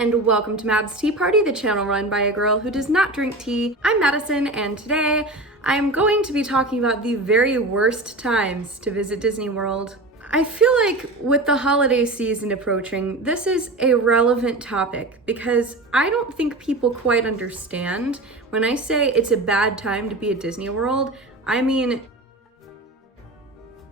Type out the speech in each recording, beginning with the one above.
and welcome to Mad's Tea Party, the channel run by a girl who does not drink tea. I'm Madison, and today I'm going to be talking about the very worst times to visit Disney World. I feel like with the holiday season approaching, this is a relevant topic because I don't think people quite understand. When I say it's a bad time to be at Disney World, I mean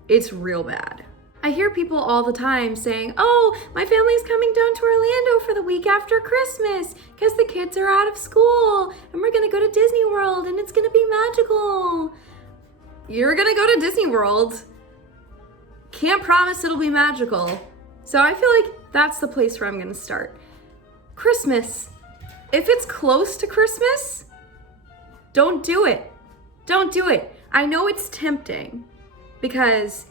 it's real bad. I hear people all the time saying, oh, my family's coming down to Orlando for the week after Christmas because the kids are out of school and we're gonna go to Disney World and it's gonna be magical. You're gonna go to Disney World. Can't promise it'll be magical. So I feel like that's the place where I'm gonna start. Christmas. If it's close to Christmas, don't do it. Don't do it. I know it's tempting because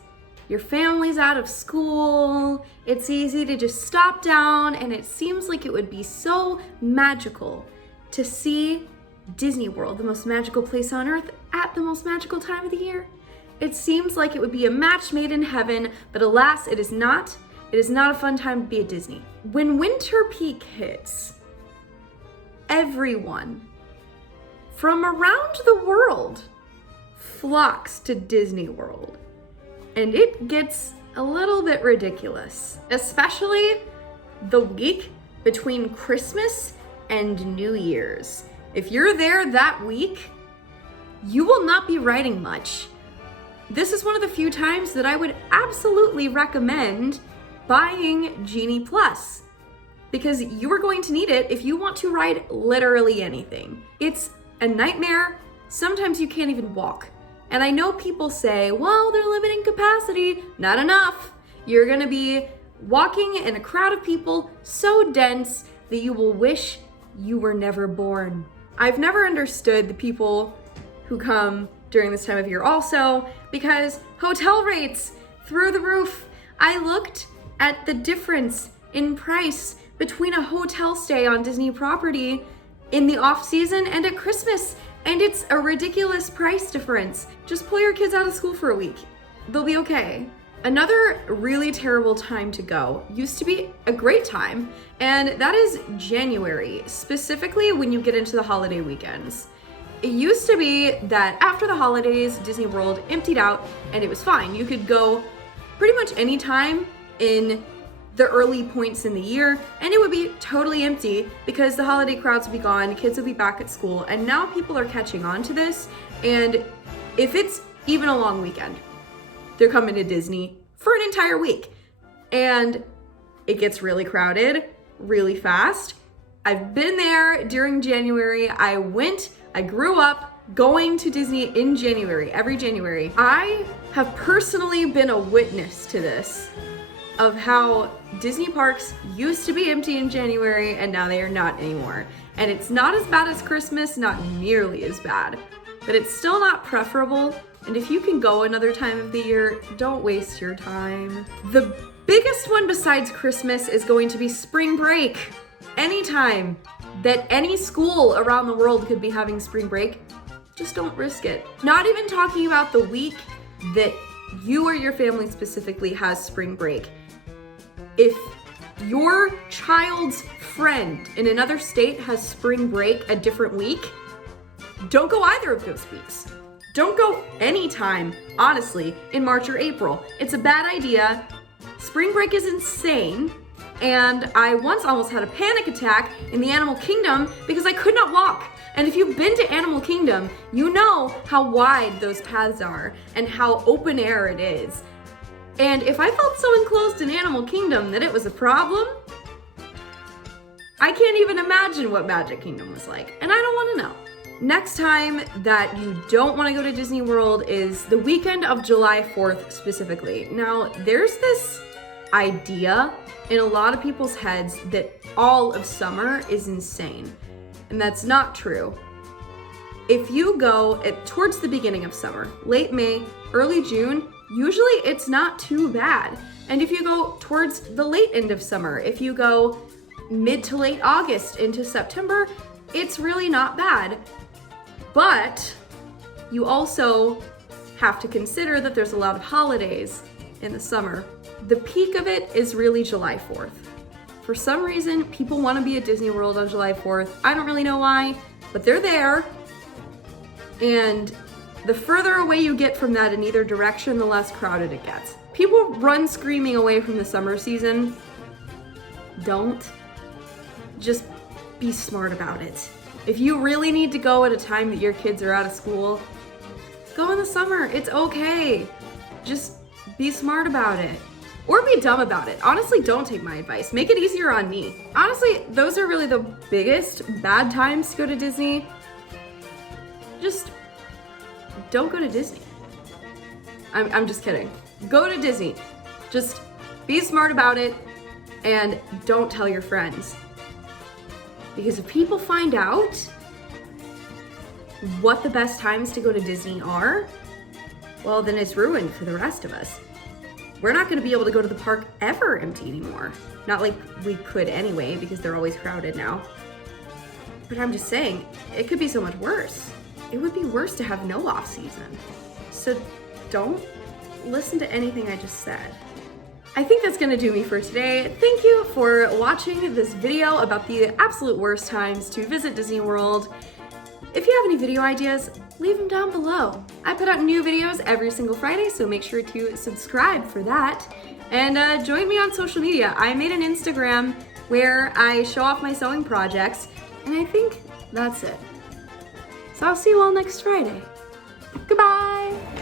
your family's out of school, it's easy to just stop down, and it seems like it would be so magical to see Disney World, the most magical place on earth, at the most magical time of the year. It seems like it would be a match made in heaven, but alas, it is not. It is not a fun time to be at Disney. When winter peak hits, everyone from around the world flocks to Disney World. And it gets a little bit ridiculous, especially the week between Christmas and New Year's. If you're there that week, you will not be writing much. This is one of the few times that I would absolutely recommend buying Genie Plus because you are going to need it if you want to ride literally anything. It's a nightmare. Sometimes you can't even walk. And I know people say, well, they're limiting capacity. Not enough. You're gonna be walking in a crowd of people so dense that you will wish you were never born. I've never understood the people who come during this time of year also because hotel rates through the roof. I looked at the difference in price between a hotel stay on Disney property in the off season and at Christmas. And it's a ridiculous price difference. Just pull your kids out of school for a week. They'll be okay. Another really terrible time to go used to be a great time, and that is January, specifically when you get into the holiday weekends. It used to be that after the holidays, Disney World emptied out and it was fine. You could go pretty much any time in the early points in the year, and it would be totally empty because the holiday crowds would be gone, kids would be back at school, and now people are catching on to this, and if it's even a long weekend, they're coming to Disney for an entire week, and it gets really crowded really fast. I've been there during January. I grew up going to Disney in January, every January. I have personally been a witness to this, of how Disney parks used to be empty in January and now they are not anymore. And it's not as bad as Christmas, not nearly as bad, but it's still not preferable. And if you can go another time of the year, don't waste your time. The biggest one besides Christmas is going to be spring break. Anytime that any school around the world could be having spring break, just don't risk it. Not even talking about the week that you or your family specifically has spring break. If your child's friend in another state has spring break a different week, don't go either of those weeks. Don't go anytime, honestly, in March or April. It's a bad idea. Spring break is insane. And I once almost had a panic attack in the Animal Kingdom because I could not walk. And if you've been to Animal Kingdom, you know how wide those paths are and how open air it is. And if I felt so enclosed in Animal Kingdom that it was a problem, I can't even imagine what Magic Kingdom was like, and I don't want to know. Next time that you don't want to go to Disney World is the weekend of July 4th specifically. Now, there's this idea in a lot of people's heads that all of summer is insane, and that's not true. If you go towards the beginning of summer, late May, early June, usually it's not too bad. And if you go towards the late end of summer, if you go mid to late August into September, it's really not bad. But you also have to consider that there's a lot of holidays in the summer. The peak of it is really July 4th. For some reason, people want to be at Disney World on July 4th. I don't really know why, but they're there. And the further away you get from that in either direction, the less crowded it gets. People run screaming away from the summer season. Don't. Just be smart about it. If you really need to go at a time that your kids are out of school, go in the summer. It's okay. Just be smart about it. Or be dumb about it. Honestly, don't take my advice. Make it easier on me. Honestly, those are really the biggest bad times to go to Disney. Just don't go to Disney. I'm just kidding. Go to Disney. Just be smart about it and don't tell your friends. Because if people find out what the best times to go to Disney are, well, then it's ruined for the rest of us. We're not going to be able to go to the park ever empty anymore. Not like we could anyway, because they're always crowded now. But I'm just saying, it could be so much worse. It would be worse to have no off season. So don't listen to anything I just said. I think that's gonna do me for today. Thank you for watching this video about the absolute worst times to visit Disney World. If you have any video ideas, leave them down below. I put out new videos every single Friday, so make sure to subscribe for that. And join me on social media. I made an Instagram where I show off my sewing projects, and I think that's it. So I'll see you all next Friday. Goodbye!